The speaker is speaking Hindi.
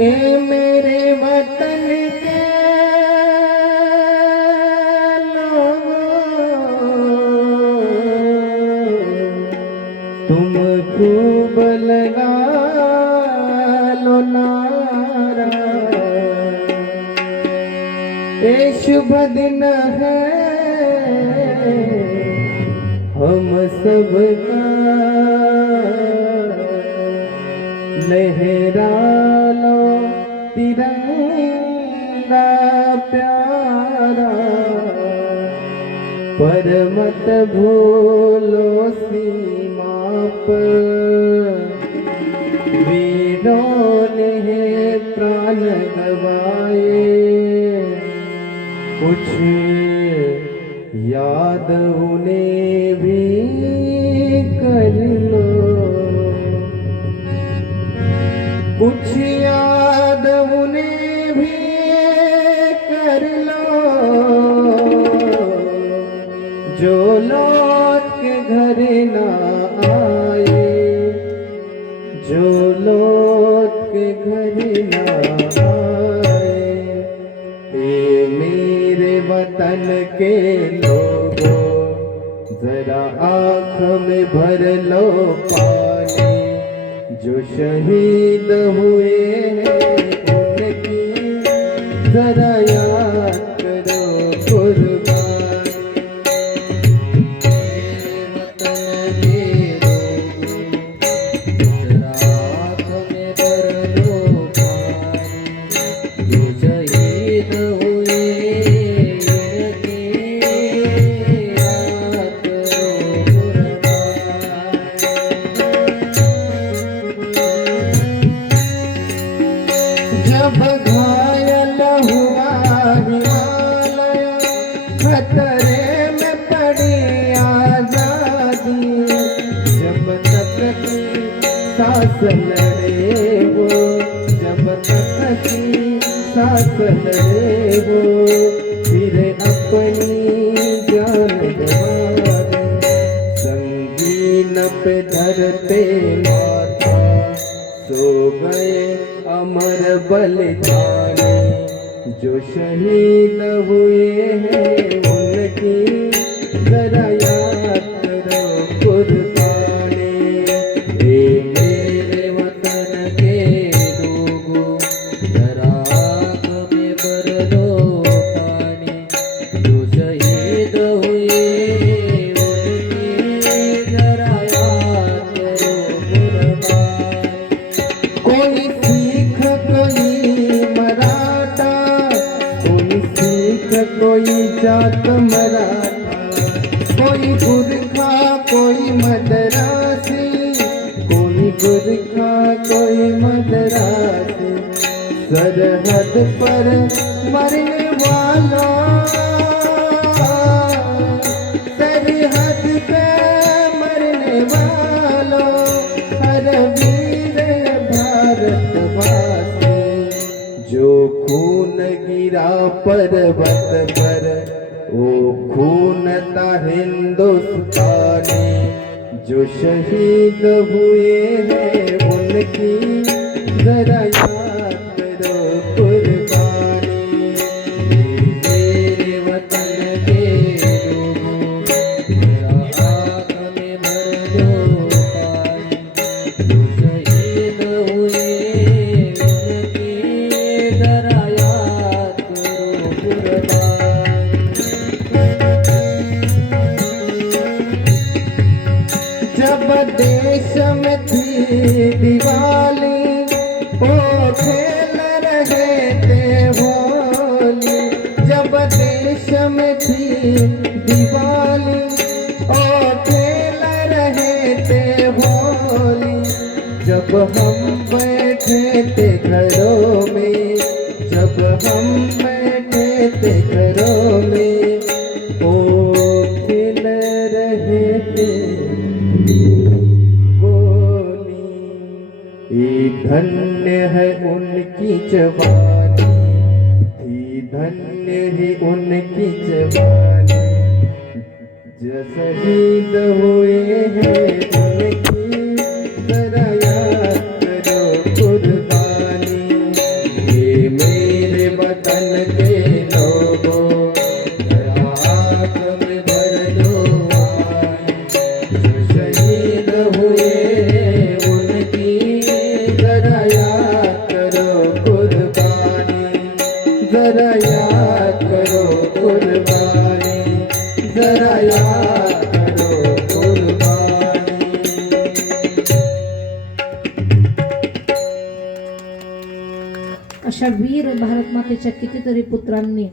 ए मेरे वतन के लोगों, तुम खूब लगा लो नारा। ए शुभ दिन है हम सबका, लहरा लो तिरंगा प्यारा, पर मत भूलो सीमा पर वीरों ने प्राण गवाए। कुछ याद उन्हें भी कर लो, कुछ याद उन्हें भी कर लो, जो लौट के घर ना आए, जो लौट के घर ना आए। ए मेरे वतन के लोगों, जरा आँख में भर लो पानी, जो शहीद हुए हैं उनकी जरा याद करो कुर्बान। वतन के लोगों, जरा आँख में भर लो पानी, जो शहीद हुए उनकी याद करो कुर्बान। जब घायल हुआ हिमालय, खतरे में पड़ी आजादी, जब तक की सांस लड़े वो, जब तक की सांस लड़े वो, फिर अपनी जान गंवाए। संगीन पे धरते माथा, सो गए अमर बलिदानी, जो शहीद हुए हैं उनकी जरा याद करो कुर्बानी। ए मेरे वतन के लोगों, जरा आँख में भर लो पानी, जो शहीद हुए उनकी जरा याद करो कुर्बानी। कोई सिख कोई मराठा, कोई सिख कोई जात मराठा, कोई गुरखा कोई मदरासी, कोई गुरखा कोई मदरासी। सरहद पर मरने वालों, सरहद पे मरने वालों, हर वीर भारतवासी। जो खून गिरा पर्वत पर, वो खून था हिंदुस्तानी, जो शहीद हुए हैं उनकी जरा याद करो कुर्बानी। मेरे वतन के लोगों, जरा आँख में भर लो पानी, जो शहीद हुए उनकी जरा याद करो कुर्बानी। जब देश में थी दिवाली, ओ खेल रहे थे होली। जब देश में थी दिवाली, ओ खेल रहे थे होली। जब हम बैठे थे घरों में, जब हम बैठे थे घरों में, ओ खेल रहे थे होली। धन्य है उनकी जवानी, थी धन्य ही उनकी जवानी। जो शहीद हुए हैं उनकी जरा याद करो कुर्बानी। ये मेरे वतन के लोगों जरा आँख में भर लो आँख। जो शहीद हुए हैं उनकी जरा याद करो कुर्बानी। जरा याद करो कुर्बानी। जरा याद करो कुर्बानी। अशा वीर भारत मातेच्या कितीतरी पुत्रांनी